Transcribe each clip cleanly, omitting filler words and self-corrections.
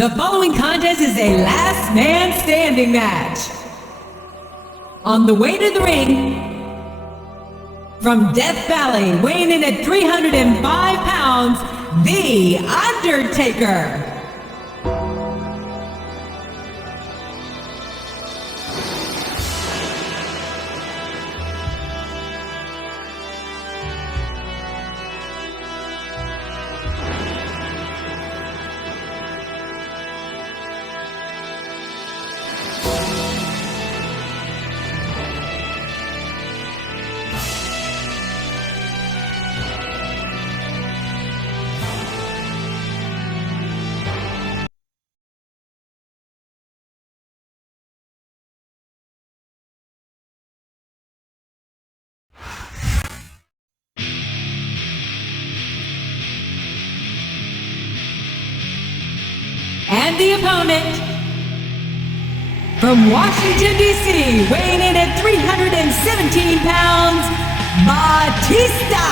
The following contest is a last man standing match. On the way to the ring, from Death Valley, weighing in at 305 pounds, The Undertaker. And the opponent, from Washington, D.C., weighing in at 317 pounds, Batista!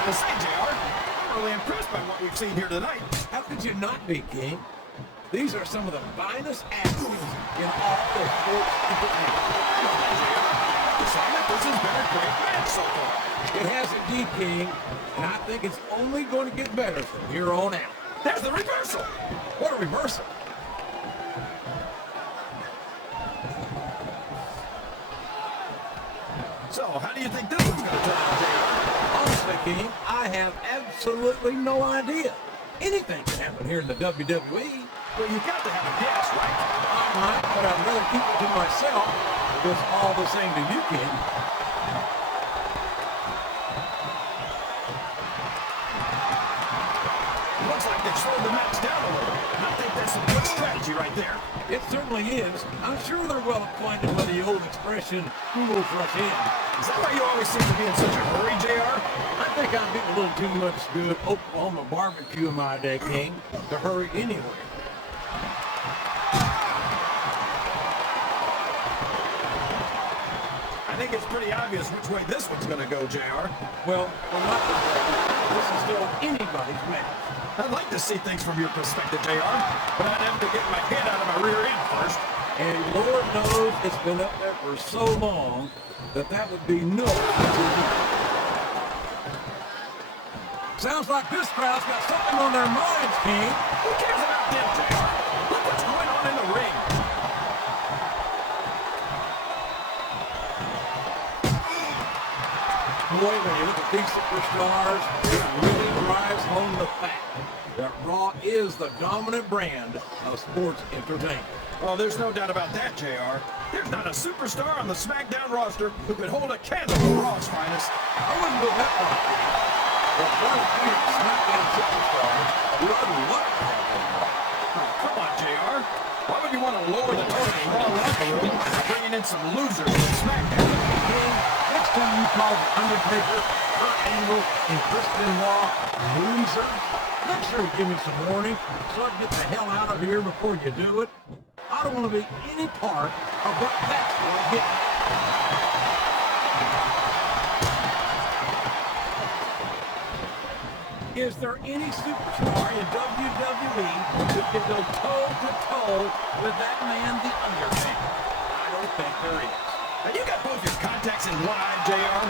To say, JR, I'm really impressed by what we've seen here tonight. How could you not be, King? These are some of the finest athletes in all of sports entertainment. This has been a great match so far. It has indeed, King, and I think it's only going to get better from here on out. There's the reversal. What a reversal. So, how do you think this one's going to turn out, JR? Honestly, King, I have absolutely no idea. Anything can happen here in the WWE. Well, you got to have a guess, right? I might, but I'd rather keep it to myself. It's all the same to you, King. Looks like they've slowed the match down a little. And I think that's some good strategy right there. It certainly is. I'm sure they're well acquainted with the old expression, fools rush in. Is that why you always seem to be in such a hurry, JR? I think I'm getting a little too much good Oklahoma barbecue in my day, King, to hurry anywhere. I think it's pretty obvious which way this one's going to go, JR. Well, from my perspective, this is still anybody's match. I'd like to see things from your perspective, JR, but I'd have to get my head out of my rear end first. And Lord knows it's been up there for so long that would be no. Sounds like this crowd's got something on their minds, King. Who cares about them, JR? Look what's going on in the ring. Boy, when you look at these superstars, it really drives home the fact that Raw is the dominant brand of sports entertainment. Oh, there's no doubt about that, JR. There's not a superstar on the SmackDown roster who could hold a candle to Raw's finest. I wouldn't go that far. But one few SmackDown superstars wouldn't look like them. Oh, come on, JR. Why would you want to lower the tone of the Raw locker room by bringing in some losers from SmackDown? King, next time you call the Undertaker, Kurt Angle, and Chris Benoit losers, make sure you give me some warning so I can get the hell out of here before you do it. I don't want to be any part of what that's going to get. Is there any superstar in WWE who can go toe-to-toe with that man, The Undertaker? I don't think there is. Now, you got both your contacts in one eye, JR.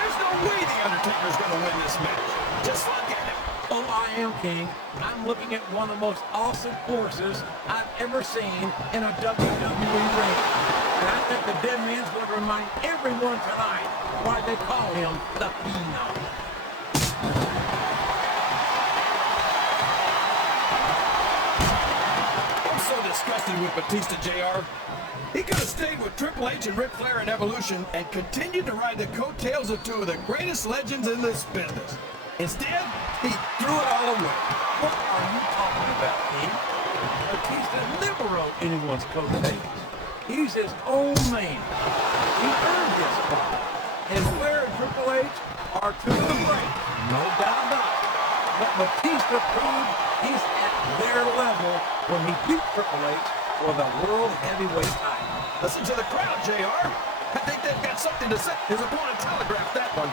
There's no way the Undertaker's going to win this match. Just look at him. Oh, I am, King. I'm looking at one of the most awesome forces I've ever seen in a WWE ring. And I think the dead man's going to remind everyone tonight why they call him the Phenom. I'm so disgusted with Batista, JR. He could have stayed with Triple H and Ric Flair in Evolution and continued to ride the coattails of two of the greatest legends in this business. Instead, he threw it all away. What are you talking about, King? Batista never rode anyone's coattails. He's his own man. He earned this spot. And Flair and Triple H are two of the great, no doubt about it. But Batista proved he's at their level when he beat Triple H for the World Heavyweight title. Listen to the crowd, JR. I think they've got something to say. His opponent telegraphed that one.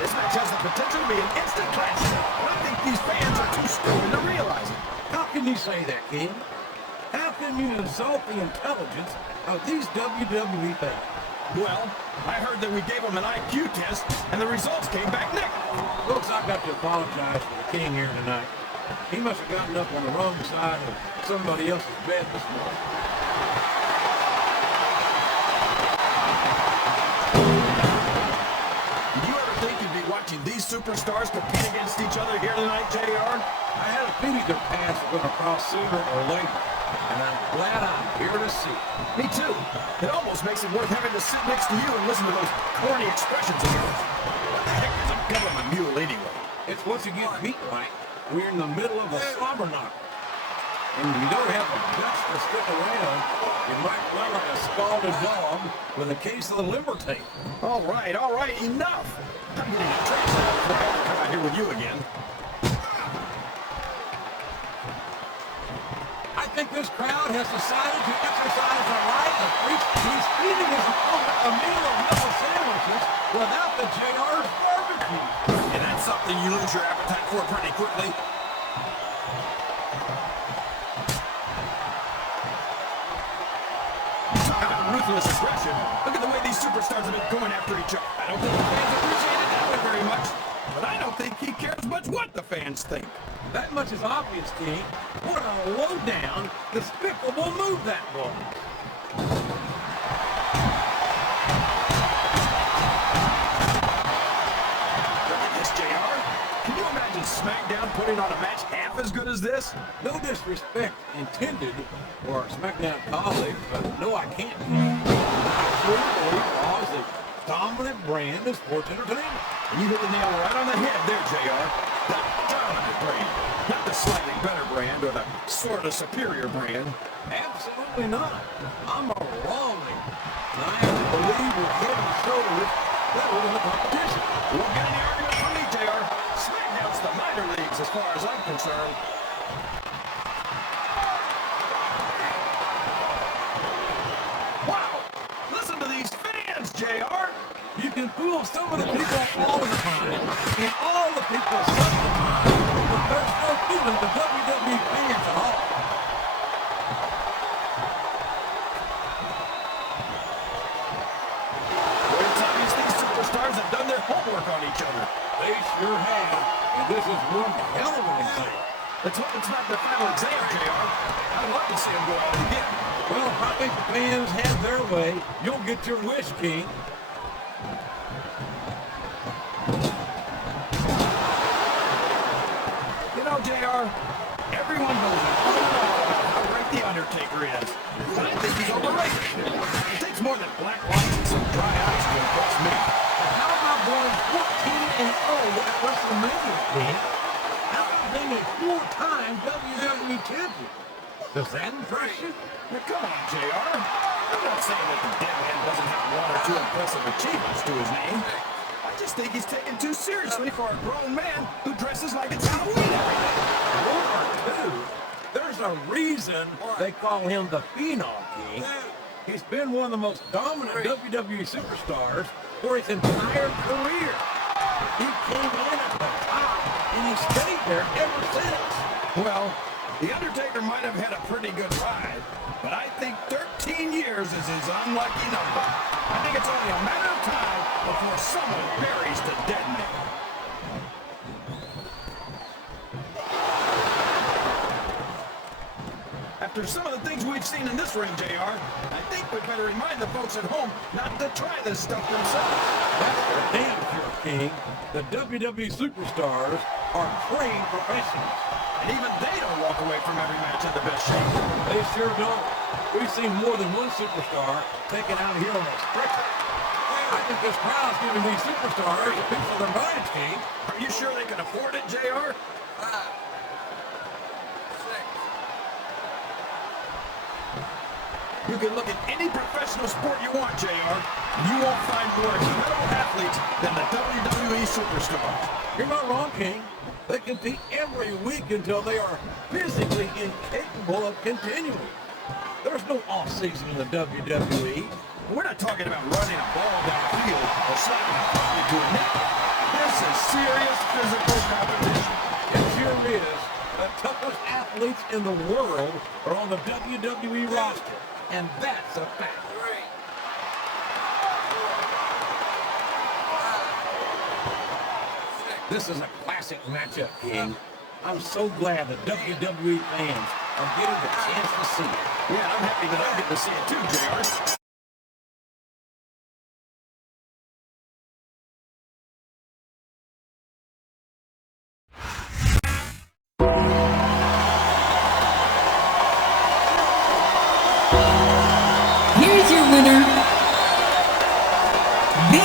This match has the potential to be an instant classic. And I think these fans are too stupid to realize it. How can you say that, King? How can you insult the intelligence of these WWE fans? Well, I heard that we gave them an IQ test, and the results came back negative. Folks, I've got to apologize for the King here tonight. He must have gotten up on the wrong side of somebody else's bed this morning. Did you ever think you'd be watching these superstars compete against each other here tonight, JR? I had a feeling their paths were going to cross sooner or later, and I'm glad I'm here to see it. Me too. It almost makes it worth having to sit next to you and listen to those corny expressions of yours. What the heck is a government mule anyway? It's once you get beat right, we're in the middle of a slobber knocker. And you don't have the guts to stick around, you might run like a scalded dog with a case of the liver tape. All right, enough. I'm getting a train now before I have to come out here with you again. I think this crowd has decided to exercise the right of free speech. Feeding his opponent a meal of metal sandwiches without the JR's barbecue. And that's something you lose your appetite for pretty quickly. Talk about ruthless aggression. Look at the way these superstars have been going after each other. I don't think the fans appreciated that one very much, but I don't think he cares much what the fans think. That much is obvious, King. What a low-down, despicable move that was. Look at this, JR. Can you imagine SmackDown putting on a match half as good as this? No disrespect intended for our SmackDown colleagues, but no, I can't. I truly believe Raw is the dominant brand of sports entertainment. And you hit the nail right on the head there, JR. The dominant brand. Not the slightly better brand or the sort of superior brand. Absolutely not. I'm a Rawling. And I have to believe we're head and shoulders better than the competition. Won't get any argument from me, JR. SmackDown's the minor leagues as far as I'm concerned. Wow! Listen to these fans, JR! You can fool some of the people all the time, and all the people some of the time, but there's no fooling the WWE fans at all. Well, it's obvious these superstars have done their homework on each other. They sure have, and this is one hell of an exam. Let's hope it's not the final exam, JR. I'd love to see them go at it again. Well, if I think the fans have their way, you'll get your wish, King. You know, JR, everyone knows how great the Undertaker is. But I think he's overrated. It takes more than black lights and some dry ice to impress me. How about going 14-0 at WrestleMania, King? How about being a four-time WWE champion? Does that impress you? Now, come on, JR. I'm not saying that the dead man doesn't have one or two impressive achievements to his name. I just think he's taken too seriously for a grown man who dresses like it's Halloween every day. One or two? There's a reason they call him the Phenom, King. He's been one of the most dominant WWE superstars for his entire career. He came in at the top, and he stayed there ever since. Well, The Undertaker might have had a pretty good ride, but I think 13 years is his unlucky number. I think it's only a matter of time before someone buries the dead man. After some of the things we've seen in this ring, JR, I think we better remind the folks at home not to try this stuff themselves. That's for damn sure, King. The WWE superstars are trained professionals. And even they don't walk away from every match in the best shape. They sure don't. We've seen more than one superstar taken out here on a stretcher. I think this crowd's giving these superstars a piece of their minds, King. Are you sure they can afford it, JR? You can look at any professional sport you want, JR, and you won't find more incredible athletes than the WWE superstars. You're not wrong, King. They compete every week until they are physically incapable of continuing. There's no off-season in the WWE. We're not talking about running a ball down the field or slapping a puck into a net. This is serious physical competition. It sure is. The toughest athletes in the world are on the WWE roster, and that's a fact. This is a classic matchup, King. I'm so glad the WWE fans are getting the chance to see it. Yeah, I'm happy that I get to see it too, JR. Here's your winner, The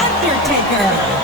Undertaker.